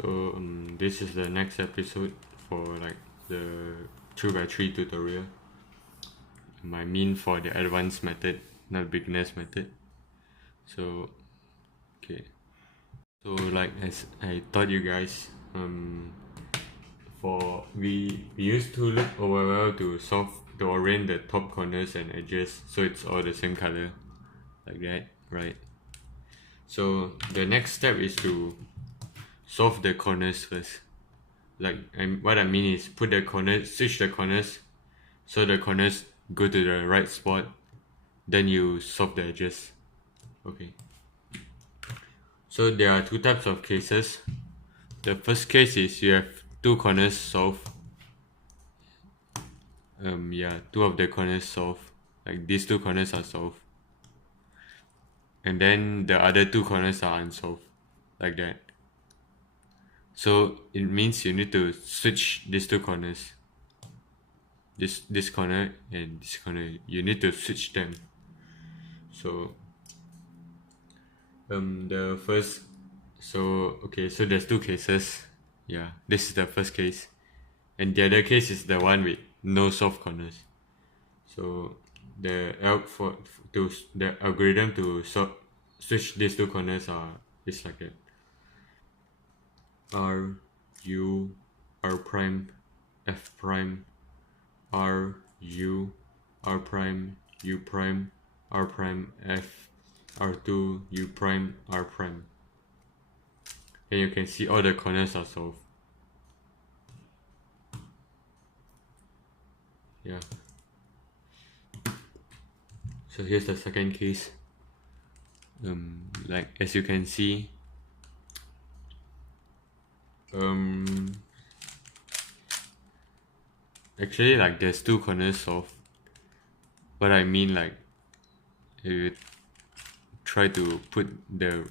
So this is the next episode for like the 2x3 tutorial. I mean for the advanced method, not beginner's method. So okay. So like as I taught you guys, we used to look overall to orient the top corners and edges so it's all the same color, like that, right? So the next step is to solve the corners first. What I mean is switch the corners so the corners go to the right spot, then you solve the edges. Okay. So there are two types of cases. The first case is you have two corners solved. Two of the corners solved. Like these two corners are solved. And then the other two corners are unsolved. Like that. So it means you need to switch these two corners. This corner and this corner. You need to switch them. So so there's two cases. Yeah, this is the first case. And the other case is the one with no soft corners. So the algorithm to switch these two corners is like that. R U R prime F prime R U R prime U prime R prime F R2 U prime R prime. And you can see all the corners are solved. Yeah. So here's the second case. Like as you can see, actually like there's two corners solved. What I mean, like if you try to put the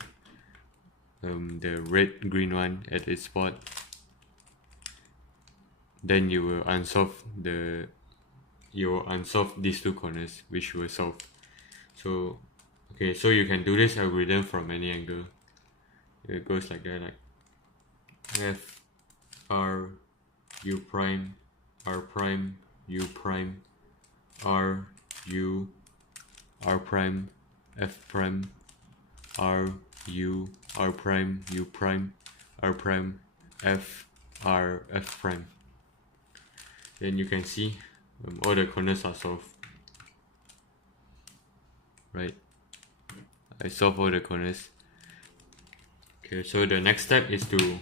red green one at its spot, then you will unsolve these two corners which were solved. So okay, so you can do this algorithm from any angle. It goes like that, like F R U prime R prime U prime R U R prime F prime R U R prime U prime R prime F R F prime. Then you can see all the corners are solved, right? I solve all the corners. Okay, so the next step is to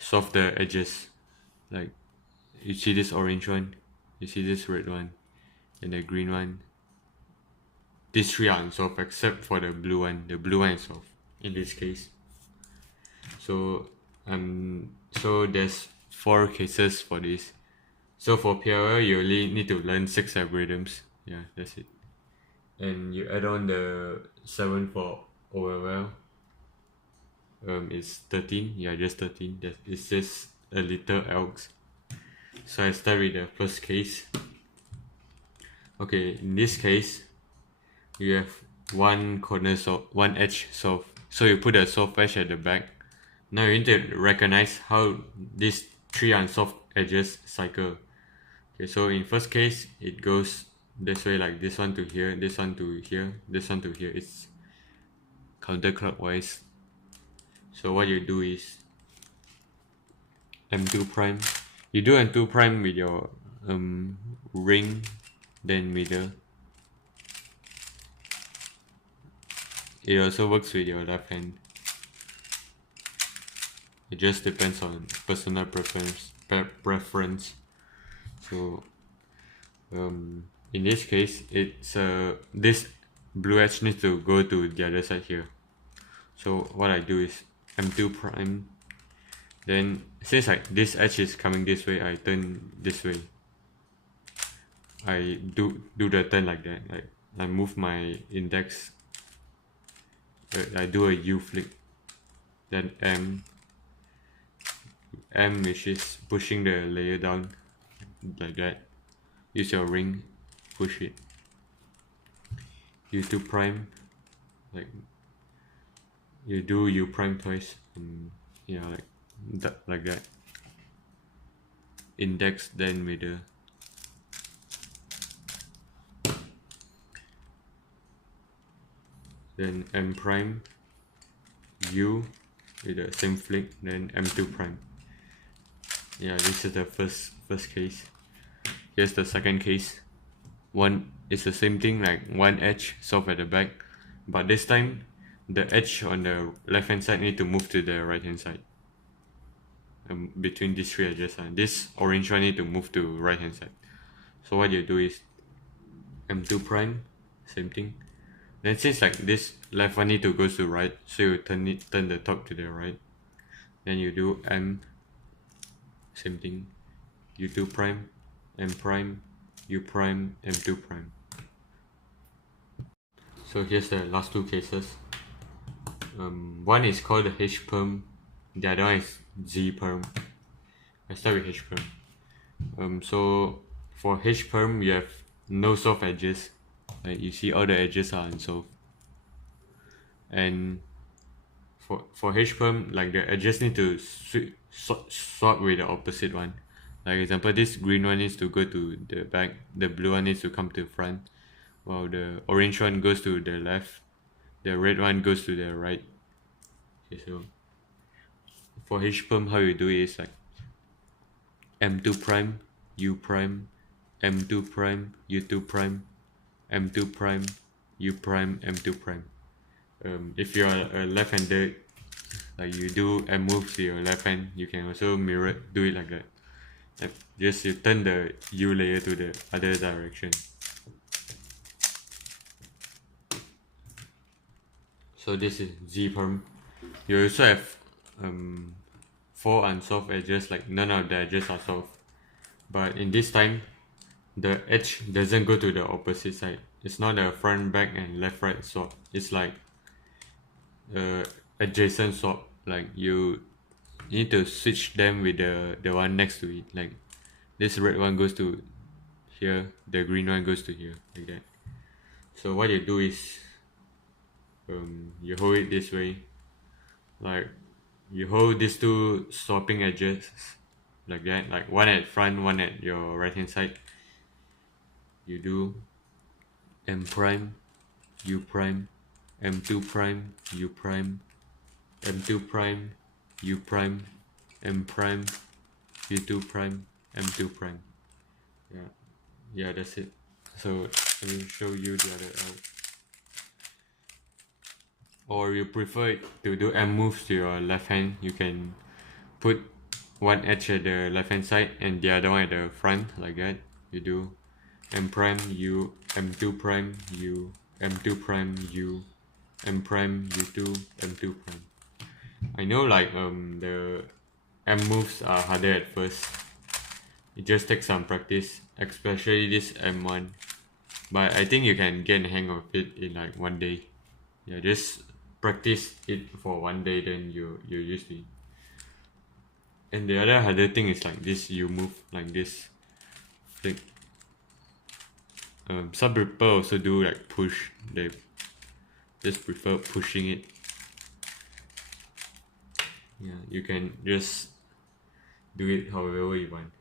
solve the edges. Like you see this orange one, you see this red one, and the green one. These three are unsolved except for the blue one. The blue one is solved in this case. So there's 4 cases for this. So for PLL you only need to learn 6 algorithms. Yeah, that's it. And you add on the 7 for OLL. It's 13. Yeah, just 13. It's just a little else. So I start with the first case. Okay, in this case, you have one edge solved. So you put a solved edge at the back. Now you need to recognize how these 3 unsolved edges cycle. Okay, so in first case, it goes this way, like this one to here, this one to here, this one to here. It's counterclockwise. So what you do is M2 prime. You do M2 prime with your ring, then middle. It also works with your left hand. It just depends on personal preference. So in this case, it's this blue edge needs to go to the other side here. So what I do is M2 prime. Then since like this edge is coming this way, I turn this way. I do the turn like that. Like I move my index. I do a U flick. Then M which is pushing the layer down like that. Use your ring, push it. U2 prime, like you do U prime twice. Yeah, like like that. Index then middle. Then M prime U with the same flick, then M2 prime. Yeah, this is the first case. Here's the second case. One is the same thing, like one edge solve at the back, but this time the edge on the left hand side need to move to the right hand side. Between these three edges, this orange one need to move to right hand side. So what you do is M2 prime, same thing. Then since like this left one need to go to right, so you turn the top to the right. Then you do M, same thing, U2 prime, M prime, U prime, M2 prime. So here's the last two cases. One is called the H perm, the other one is Z perm. I start with H perm. So for H perm, you have no soft edges. Like you see all the edges are unsolved. And for H perm, like the edges need to swap with the opposite one. Like example, this green one needs to go to the back, the blue one needs to come to the front, while the orange one goes to the left, the red one goes to the right. Okay, so for H perm, how you do it is like M2 prime, U prime, M2 prime, U2 prime, M2 prime, U prime, M2 prime. If you are a left-hander, like you do M moves to your left hand, you can also do it like that. Like just you turn the U layer to the other direction. So this is Z perm. You also have 4 unsolved edges, like none of the edges are solved. But in this time, the edge doesn't go to the opposite side. It's not a front, back, and left, right swap. It's like adjacent swap. Like you need to switch them with the one next to it. Like this red one goes to here, the green one goes to here, like that. So what you do is you hold it this way, like you hold these two swapping edges like that, like one at front, one at your right hand side. You do M prime, U prime, M2 prime, U prime, M2 prime, U prime, M prime, U2 prime, M2 prime. Yeah, that's it. So let me show you the other L. Or you prefer to do M moves to your left hand, you can put one edge at the left hand side and the other one at the front, like that. You do M prime, U, M2 prime, U, M2 prime, U, M prime, U2, M2 prime. I know like the M moves are harder at first. It just takes some practice, especially this M1. But I think you can get the hang of it in like one day. Yeah, just practice it for one day, then you used to it. And the other harder thing is like this, you move like this. Like some people also do like push. They just prefer pushing it. Yeah, you can just do it however you want.